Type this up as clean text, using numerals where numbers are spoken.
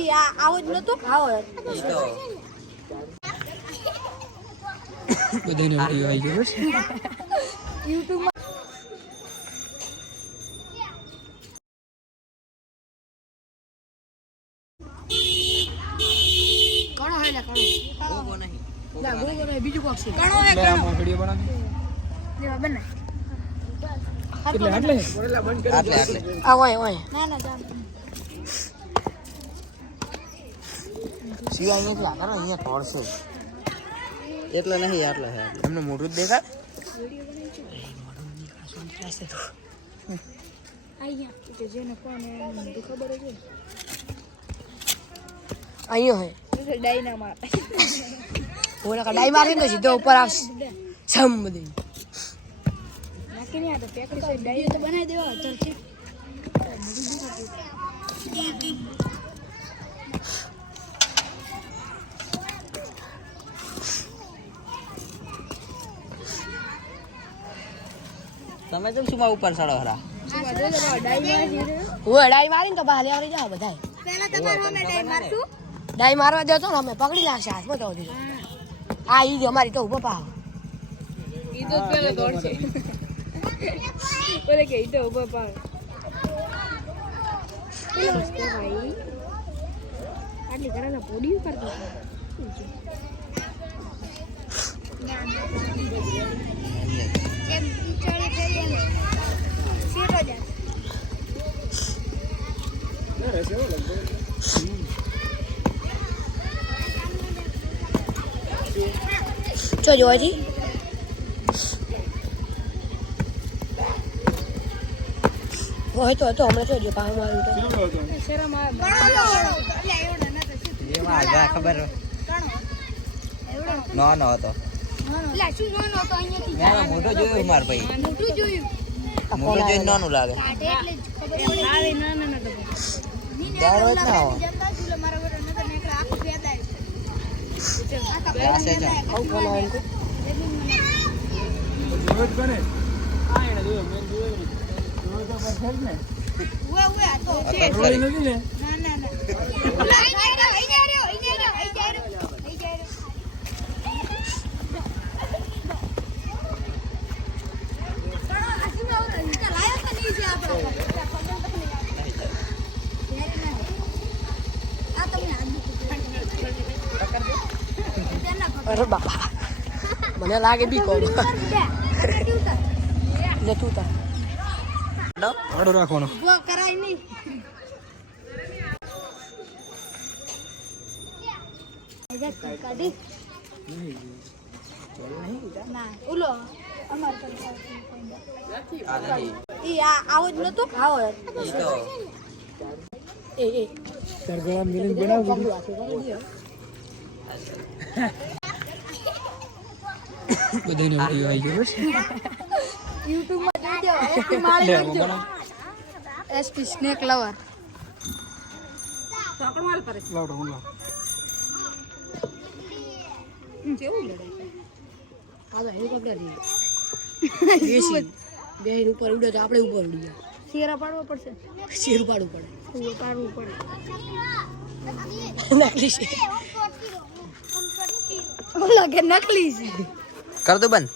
ઈ આવો જ નતો આવો બધાને વિડિયો આવી ગયો છે YouTube માં કોણ હે લે કોણ ગોગો નહીં ના ગોગો નહીં બીજું કોક છે કોણ હે કોણ વિડિયો બનાવી દેવા બને એટલે બોરેલા બંધ કરી આટલે આ ઓય ના ના જાન સિવાય નથી લાગે ને અહીંયા તોડશે એટલે નહીં આટલે હે એમને મોઢું જ દેખાય અહીંયા કે જેને કોને ખબર છે અહીંયા હે ડાયના માર ઓલા કા ડાઈ મારી તો સીધો ઉપર આવશે સમ બધી નાખી ને આ તો પેકડી સે ડાય તો બનાવી દેવા ચાલ છે તમે કેમ સુમા ઉપર ચડો હરા ઓય ડાઈ મારીને તો બહાર લેવા જાવ બધાય પહેલા તમારે અમે ડાય મારશું ડાઈ મારવા દેતો ને અમે પકડી લાગશે હાથમાં તો દીધો આ ઈ અમારી તો ઉભો પાવ ઈ તો પહેલા દોડ છે બોલે કે ઈ તો ઉભો પાવ નમસ્તે ભાઈ આટલી કરાના પોડી કરતો જેમ ચડી ગઈ એમ સીરો જા ચો જોવાજી હોય તો હમણાં જોજો પાવ મારું તો શરમ આવે એટલે એવડો નતો એમાં આગળ ખબર નો નો હતો એટલે શું નો તો અહીંયાથી યાર મોટો જોયો માર ભાઈ મોટું જોયું મોટો જોઈને નાનું લાગે કાટે એટલે જ ખબર પડી આવે ના ના ના તો દાડો જ ના હોય જમતા સુલે મારા વડો નતો નેકરા આખું પેદા રાસે જ આવું બોલાવાનું જોયો જ બને આ એને જોયો મેં જોયો તો પર છે ને ઉવા આ તો છે રોડી નથી ને ના ના ના અહીં જા રહ્યો અરે બાપા મને લાગે બીકો જતું તા આડો રાખવાનો ઉભો કરાય નહીં કાઢી ના ઉલો અમાર પર આ નહીં ઈ આવો જ નતો આવો ઈ તો એ તાર ગળા મિલીને બનાવ બધાને વિડિયો આવી ગયો છે YouTube માં જોઈ દેવા એસપી માળી કરજો એસપી સ્નેક લવર ચોકડ માલ પર લાવડો હું લાવ કેવું લડે આ તો હેલિકોપ્ટર બેસી બેહીન ઉપર ઉડે તો આપણે ઉપર ઉડી જાય શેરા પાડવો પડશે શેર પાડવું પડે પાડવું પડે નકલી છે ઓલા કે નકલી છે કર દો બંધ